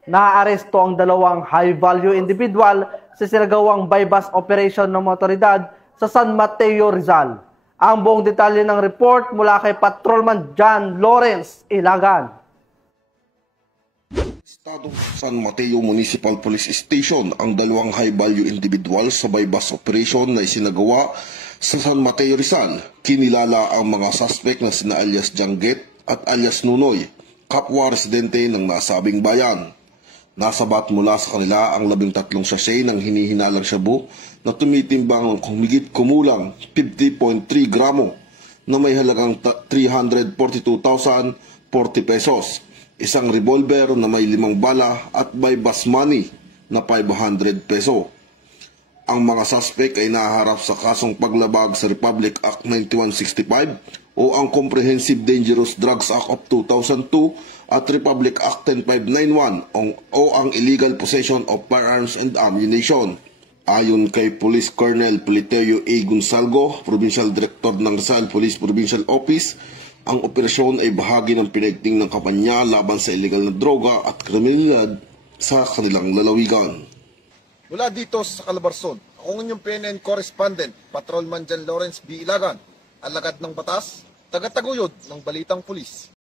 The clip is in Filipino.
Naaresto ang dalawang high-value individual sa sinagawang bypass operation ng mga otoridad sa San Mateo, Rizal. Ang buong detalye ng report mula kay Patrolman John Lawrence Ilagan. Estadong San Mateo Municipal Police Station ang dalawang high-value individual sa bypass operation na isinagawa sa San Mateo, Rizal. Kinilala ang mga suspect na sina alias Jangget at alias Nunoy, kapwa residente ng nasabing bayan. Nasabat mula sa kanila ang 13 sachet ng hinihinalang shabu na tumitimbang ng humigit kumulang 50.3 gramo na may halagang 342,040 pesos. Isang revolver na may 5 bala at bypass money na 500 peso. Ang mga suspect ay naharap sa kasong paglabag sa Republic Act 9165 o ang Comprehensive Dangerous Drugs Act of 2002 at Republic Act 10591 o ang Illegal Possession of Firearms and Ammunition. Ayon kay Police Colonel Peliterio A. Gonsalgo, Provincial Director ng Rizal Police Provincial Office, ang operasyon ay bahagi ng pinaigting ng kampanya laban sa illegal na droga at kriminalidad sa kanilang lalawigan. Mula dito sa Calabarzon, ako inyong PNN Correspondent, Patrolman John Lawrence B. Ilagan, alagad ng batas, tagataguyod ng Balitang Pulis.